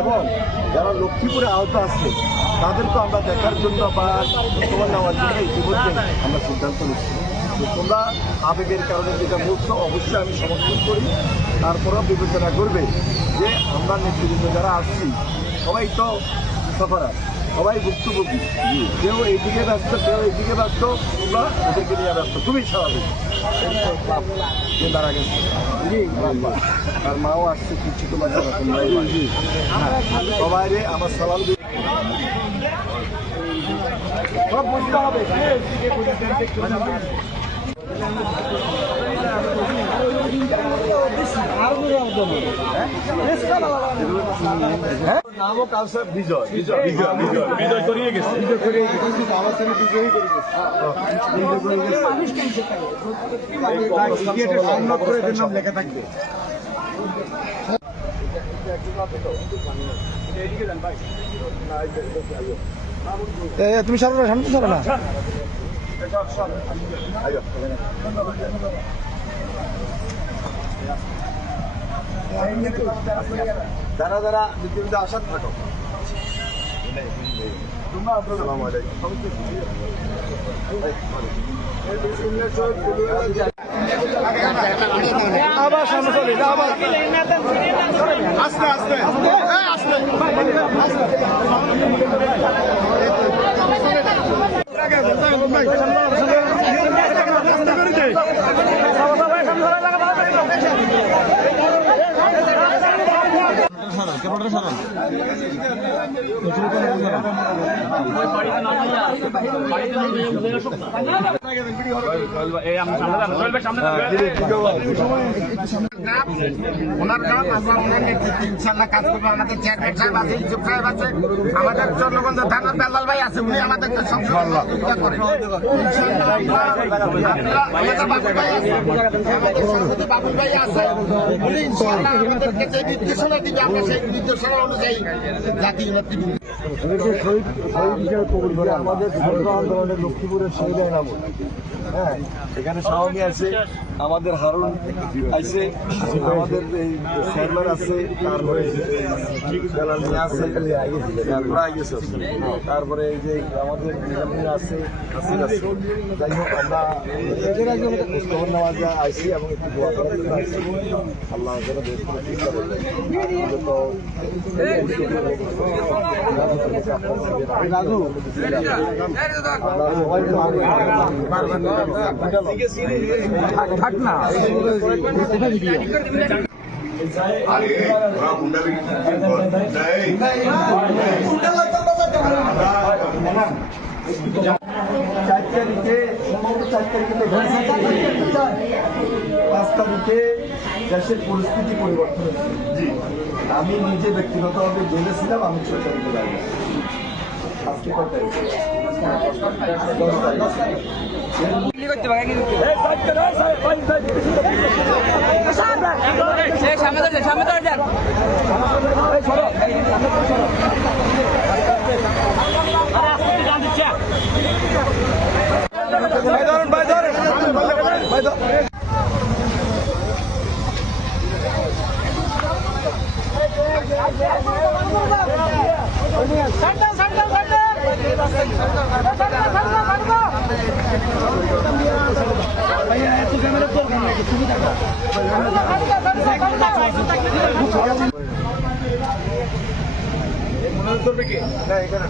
এবং যারা লক্ষ্মীপুরে আহত আছে তাদেরকে আমরা দেখার জন্য বা খবর নেওয়ার জন্য ইতিমধ্যে আমরা সিদ্ধান্ত নিচ্ছি। তোমরা আবেগের কারণে যেটা বলছো অবশ্যই আমি সমর্থন করি, তারপরেও বিবেচনা করবে যে আমরা নেতৃবৃন্দ যারা আসছি সবাই তো সফরার, সবাই ভুক্তভোগী, কেউ এইদিকে ব্যস্ত কেউ এইদিকে ব্যস্ত, তোমরা ওদেরকে নিয়ে ব্যস্ত, খুবই স্বাভাবিক। যে মারা গেছে তার মাও আসছে, কিছু তোমার সবাই আমার সালাম সব বুঝতে হবে। নামও কাউসার বিজয়, বিজয় বিজয় বিজয় বিজয় করিয়ে গেছে, বিজয় করিয়ে গেছে, আমার সাথে বিজয়ই করে গেছে। নাম লেখা থাকবে। তুমি সামনে সামনে চলো না। যারা যারা পৃথিবীতে আসার থাকো আবার সামনে চলে আবার আস্তে আস্তে আস্তে ওনার নাম আমরা ওনার নেতৃত্বে ইনশাল্লাহ কাজ করবো। আমাদের চেয়ারম্যান সাহেব আছে, ইউসুফ সাহেব আছে, আমাদের চন্দ্রগঞ্জ থানার বেলাল ভাই আছে, উনি আমাদেরকে সবসময় সহযোগিতা করেন। আমাদের বাবুল ভাই আছে, আমাদের বাবুল ভাই আছে, উনি ইনশাল্লাহ আমাদেরকে যে নির্দেশনা দিবে আমরা সেই নির্দেশনা অনুযায়ী জাতীয় নেতৃবৃন্দ আমাদের আন্দোলনের লক্ষ্মীপুরের শহীদ নাম। হ্যাঁ, এখানে শাওমি আছে, আমাদের হারুন আছে, আমাদের এই সাইবার আছে, তারপরে তারপরে এই যে আমাদের আছে, যাই হোক আমরা খোঁজখবর নেওয়া যায় আইসি এবং একটু দোয়া করার জন্য আইসি। আল্লাহ যেন বেশ করে চিন্তা করবেন। থাক না পাঁচ তারিখে দেশের পরিস্থিতি পরিবর্তন হচ্ছে। আমি নিজে ব্যক্তিগতভাবে জেলে ছিলাম, আমি 6 তারিখে বাইরে। আজকে কত তারিখ? এখানে